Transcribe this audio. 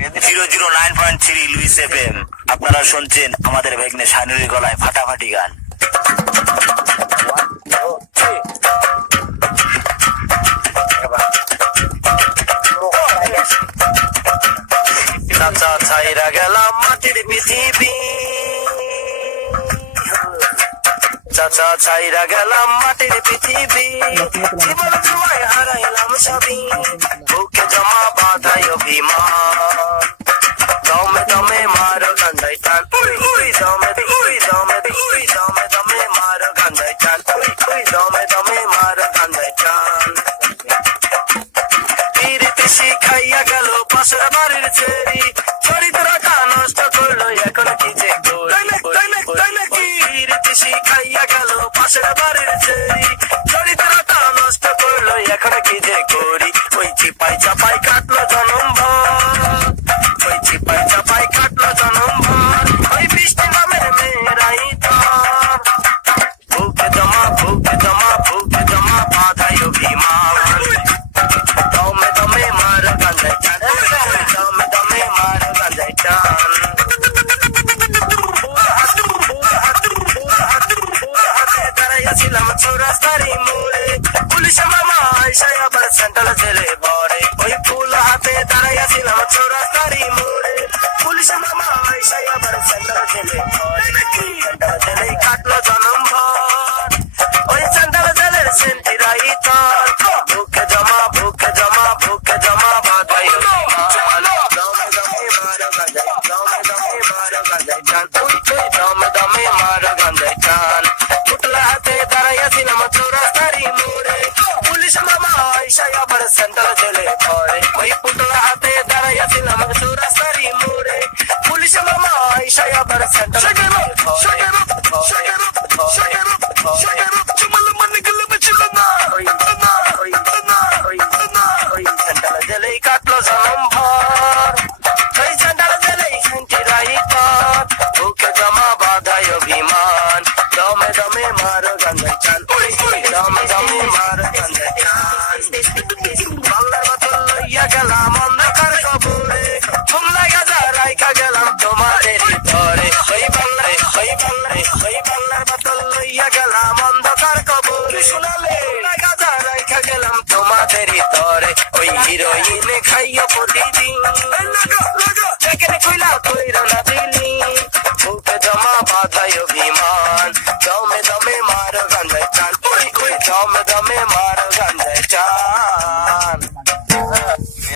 009.3 Luis FM. আপনারা শুনছেন আমাদের ভেগ্নে শানুরের গলায় ফাটাফাটি গান। চাচা ছাইরা গেলাম মাটির পৃথিবী, চাচা ছাইরা গেলাম মাটির পৃথিবী, জীবন জুয়ায় হারাইলাম সবই, বুকে জমা বাঁধাই অভিমান, দমে দমে মারো গান্ধাই টান, দমে দমে দমে মারো গান্ধাই টান, দমে দমে মারো গান্ধাই টান। পিরিতি শিখাইয়া গেল পাশের বাড়ির ছেড়ি, চরিত্রটা নষ্ট করলো এখন কি যে পিরিতি শিখাইয়া গেল পাশের বাড়ির ছেড়ি, চরিত্রটা নষ্ট করলো এখন কি যে করি। ওই চিপাই চাপাই কাটলো জনম ভর, ওই চিপাই চাপাই কাটলো জনম ভর, ওই বৃষ্টি নামের মেয়েরাই তোর, বুকে জমা বুকে জমা বুকে জমা বাধাই অভিমান, দমে দমে মারো গান্ধাই টান, দমে দমে মারো গান্ধাই টান। দাঁড়াইয়াছিলাম চৌরাস্তারি মোড়ে, পুলিশ মামা আইসাই আবার সেন্ট্রাল জেলে ভরে, ওই ফুল হাতে দাঁড়াইয়াছিলাম চৌরাস্তারি মোড়ে, পুলিশ মামা আইসাই আবার সেন্ট্রাল জেলে ভরে, সেন্ট্রাল জেলেই কাটলো জনম ভর, ওই সেন্ট্রাল জেলের সেন্টিরাই তোর, বুকে জমা বুকে জমা বুকে জমা বাধাই অভিমান, দমে দমে মারো গান্ধাই, দমে দমে মারো গান্ধাই টান, দমে দমে মারো গান্ধাই টান। পুতলা হাতে দাঁড়াইয়াছিলাম চৌরাস্তারি মোড়ে, পুলিশ মামা আইসাই আবার সেন্ট্রাল জেলে ভরে, ওই পুতলা হাতে দাঁড়াইয়াছিলাম চৌরাস্তারি মোড়ে, পুলিশ মামা আইসাই আবার সেন্ট্রাল জেলে ভরে। সেন্ট্রাল জেলেই কাটলো জনম ভর, ওই সেন্ট্রাল জেলেই সেন্টিরাই তোর, বুকে জমা বাধাই অভিমান, দমে দমে মারো গান্ধাই টান, দমে দমে মারো গান্ধাই টান। বাংলার মতন লইয়া গেলাম অন্ধকার কবরে, খুলনা গাজা রাইখা গেলাম তোমাদের ধরে, ওই বাংলায় ওই বাংলায় ওই বাংলার মতন লইয়া গেলাম অন্ধকার কবরে, শোনালে গাজা রাইখা গেলাম তোমাদের ধরে, ওই হিরোইনে খাইয়া প্রতিদিন,